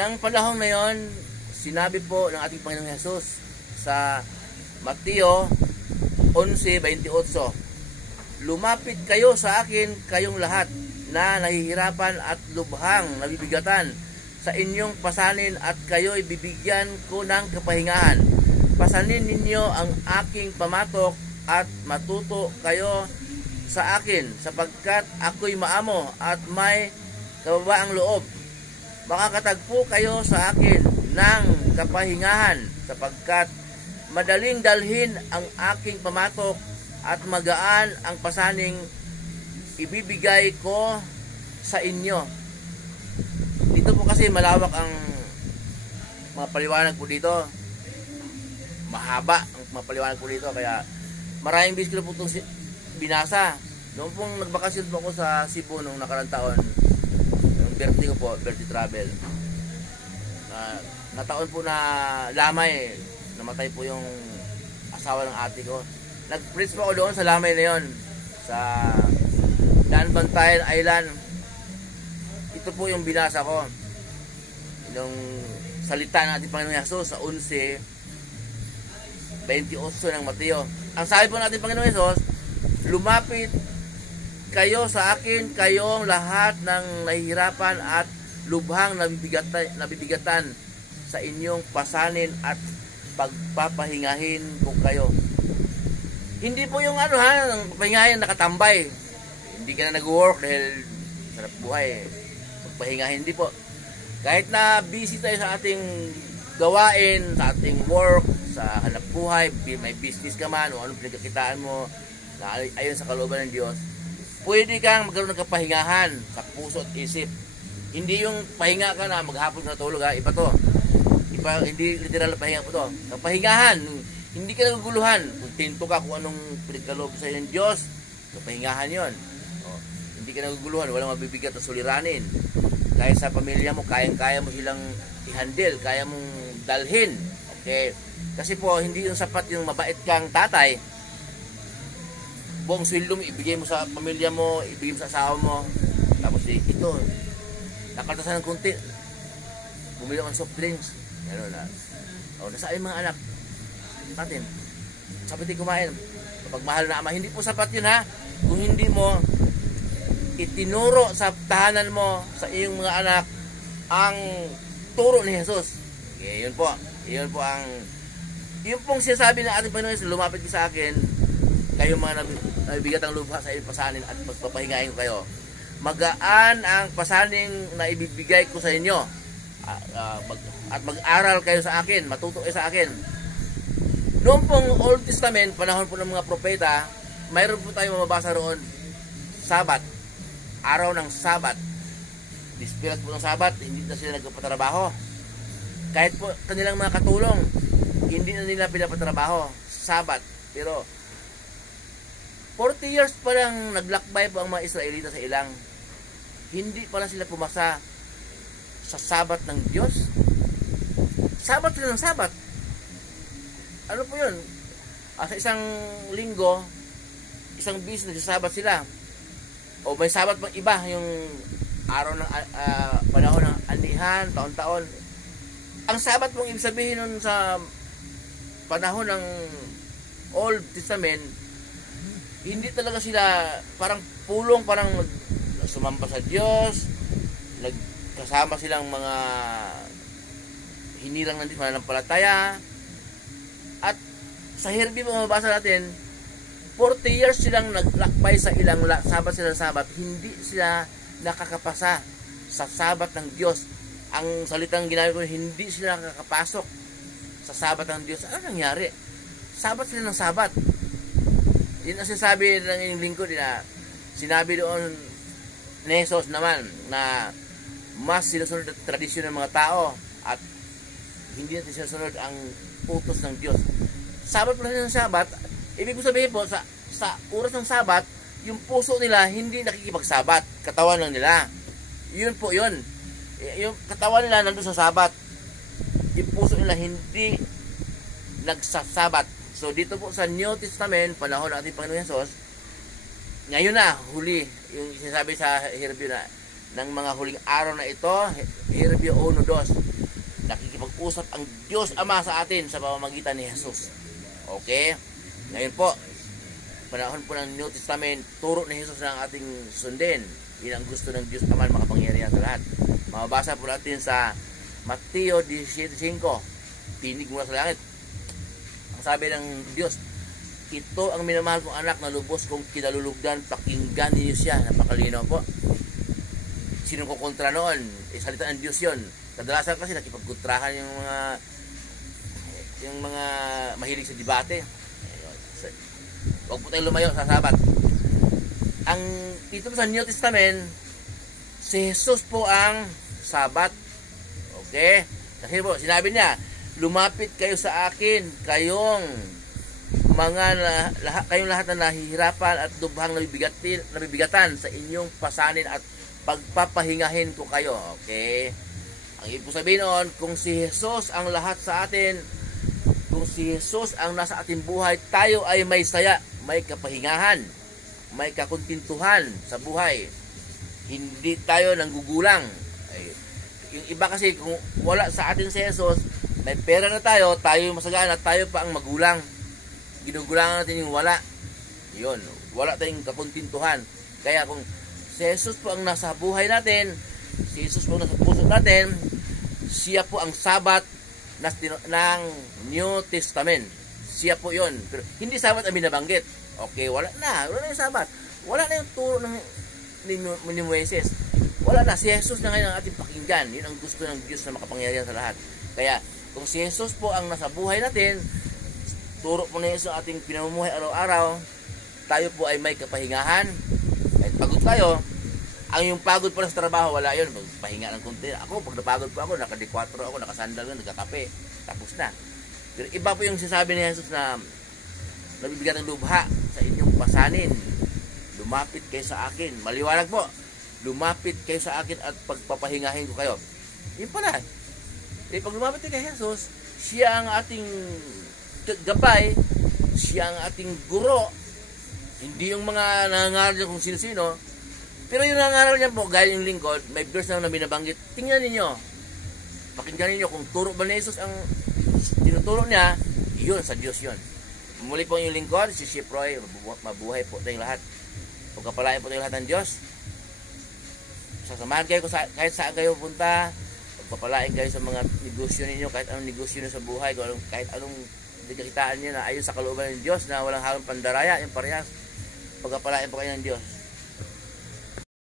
Nang panahon na yon, sinabi po ng ating Panginoong Hesus sa Mateo 11:28, lumapit kayo sa akin, kayong lahat na nahihirapan at lubhang nabibigatan sa inyong pasanin, at kayo'y bibigyan ko ng kapahingahan. Pasanin ninyo ang aking pamatok at matuto kayo sa akin, sapagkat ako'y maamo at may kababaang loob. Makakatagpo kayo sa akin ng kapahingahan, sapagkat madaling dalhin ang aking pamatok at magaan ang pasaning ibibigay ko sa inyo. Dito po kasi malawak ang mga paliwanag po dito. Mahaba ang mga paliwanag po dito, kaya maraming beses ko po itong binasa. Noong pong nagbakasyon po ako sa Cebu nung nakarang taon, yung birthday ko po, birthday travel. Nataon po na lamay, namatay po yung asawa ng ate ko. Nag-preach po ako doon sa lamay na yon, sa Bantayan Island. Ito po yung binasa ko, yung salita ng ating Panginoong Hesus sa 11:28 ng Mateo. Ang sabi po natin Panginoong Hesus, lumapit kayo sa akin, kayong lahat ng nahihirapan at lubhang nabibigatan sa inyong pasanin, at pagpapahingahin ko kayo. Hindi po yung pahingahin nakatambay. Hindi ka na nag-work dahil sarap buhay. Pagpahingahin, hindi po. Kahit na busy tayo sa ating gawain, sa ating work, sa hanap buhay, may business ka man, o anong pinagkakitaan mo, na ayon sa kalooban ng Diyos, pwede kang magkaroon ng kapahingahan sa puso at isip. Hindi yung pahinga ka na maghapon ka natulog, ha? Iba to. Hindi literal na pahinga po to. Kapahingahan, hindi ka naguguluhan. Kontento ka kung anong pinagkaloob sa ng Diyos, kapahingahan yon. Hindi ka naguguluhan, walang mabibigat at suliranin. Kaya sa pamilya mo, kayang-kaya mo silang i-handle, kaya mong dalhin. Okay? Kasi po, hindi yung sapat yung mabait kang tatay. Buong sweldo mo, ibigay mo sa pamilya mo, ibigay mo sa asawa mo. Tapos ito, nakaltasan ng kunti, bumili ng soft drinks. Ano na. Nasaan yung mga anak natin? Sabi tayo kumain. Kapag mahal na ama, hindi po sapat yun, ha? Kung hindi mo itinuro sa tahanan mo, sa iyong mga anak, ang turo ni Jesus. Okay, yun po. Yun po ang, yun pong sinasabi ng ating Panginoon, lumapit sa akin, kayong mga nabibigat ang lubha sa inyong pasanin, at magpapahingahin ko kayo. Magaan ang pasaning na ibibigay ko sa inyo, at mag-aral kayo sa akin, matuto kayo sa akin. Noong pong Old Testament, panahon po ng mga propeta, mayroon po tayong mababasa roon, Sabat, araw ng Sabat. Dispirat po ng Sabat, hindi na sila nagpapatrabaho. Kahit po kanilang mga katulong, hindi na nila pinapatrabaho, Sabat. Pero 40 years pa lang naglakbay po ang mga Israelita sa ilang. Hindi pala sila pumasa sa Sabat ng Diyos. Sabat sila ng Sabat. Ano po yun? Sa isang linggo, isang business, nagsasabat sila. O may Sabat pang iba, yung araw ng panahon ng anihan, taon-taon. Ang Sabat pong ibig sabihin nun sa panahon ng Old Testament, hindi talaga sila parang pulong, parang sumamba sa Diyos, nagkasama silang mga hinirang ng Diyos, mananampalataya. At sa Hirbi mo mabasa natin, 40 years silang naglakbay sa ilang Sabat silang Sabat, hindi sila nakakapasa sa Sabat ng Diyos. Ang salitang ginamit ko, hindi sila nakakapasok sa Sabat ng Diyos. Ano nangyari? Sabat sila ng Sabat. Yun ang sinasabi ng inyong lingkod na sinabi doon ni Jesus naman na mas sinusunod ang tradisyon ng mga tao at hindi natin sinusunod ang utos ng Diyos. Sabat pa rin ng Sabat, ibig ko sabihin po, sa oras ng Sabat, yung puso nila hindi nakikipagsabat, katawan lang nila. Yun po yun. Yung katawan nila nandun sa Sabat, yung puso nila hindi nagsasabat. So dito po sa New Testament, panahon ng ating Panginoon Jesus, ngayon na, huli, yung sinasabi sa Herbio na ng mga huling araw na ito, Herbio 1:2. Nakikipag-usap ang Diyos Ama sa atin sa pamamagitan ni Jesus. Okay? Ngayon po, panahon po ng New Testament, turo ni Jesus na ang ating sundin. Yun ang gusto ng Diyos Ama, makapangyarihan sa lahat. Mababasa po natin sa Mateo 17:5. Tinig mula sa langit. Ang sabi ng Diyos, ito ang minamahal kong anak na lubos kong kinalulugdan, pakinggan ninyo siya. Napakalinaw po. Sino ko kontra noon? Salita ng Diyos yon. Kadalasan kasi nakipagkontrahan yung mga mahilig sa debate. Huwag po tayong lumayo sa sabat. Ang dito sa New Testament, si Jesus po ang sabat. Okay? Kasi po, sinabi niya, lumapit kayo sa akin, kayong lahat na nahihirapan at lubhang nabibigatan sa inyong pasanin at pagpapahingahin ko kayo. Okay? Ang ibig sabihin noon, kung si Jesus ang lahat sa atin, kung si Jesus ang nasa ating buhay, tayo ay may saya, may kapahingahan, may kakuntintuhan sa buhay. Hindi tayo nanggugulang. Yung iba kasi, kung wala sa atin si Jesus, may pera na tayo, tayo yung masagana, tayo pa ang magulang. Ginugulangan natin yung wala. Yun, wala tayong kakuntintuhan. Kaya kung si Jesus po ang nasa buhay natin, si Jesus po ang nasa puso natin, siya po ang sabat ng New Testament. Siya po yun. Pero hindi sabat ang binabanggit. Okay, wala na yung sabat. Wala na yung turo ni Moises. Wala na. Si Jesus na ngayon ang ating pakinggan. Yun ang gusto ng Diyos na makapangyarihan sa lahat. Kaya, kung si Jesus po ang nasa buhay natin, turo po na Jesus ang ating pinamumuhay araw-araw, tayo po ay may kapahingahan. Kahit pagod tayo, ang yung pagod pa sa trabaho, wala yun. Pahinga ng konti. Ako, pag napagod pa ako, naka-D4 ako, nakasandal ko, nagkakape. Tapos na. Pero iba po yung sinasabi ni Jesus na nabibigyan ng lubha sa inyong pasanin. Lumapit kayo sa akin. Maliwanag po. Lumapit kayo sa akin at pagpapahingahin ko kayo. Yun pala. Pag lumapit kayo kay Jesus, siya ang ating gabay, siya ang ating guro. Hindi yung mga nangangaral niya kung sino-sino. Pero yung nangangaral niya po, gaya yung lingkod, may verse na binabanggit. Tingnan ninyo. Pakinggan ninyo kung turo ba ni Jesus ang tinuturo niya, yun, sa Diyos yun. Muli po yung lingkod, si Chef Roy, mabuhay po tayong lahat. Pagkapalain po tayong lahat ng Diyos. Sasamahan kayo kahit saan kayo punta. Pagpapalain kayo sa mga negosyo ninyo, kahit anong negosyo nyo sa buhay, kahit anong kikitaan nyo na ayon sa kalooban ng Diyos na walang halong pandaraya, yung parehas. Pagkapalain po kayo ng Diyos.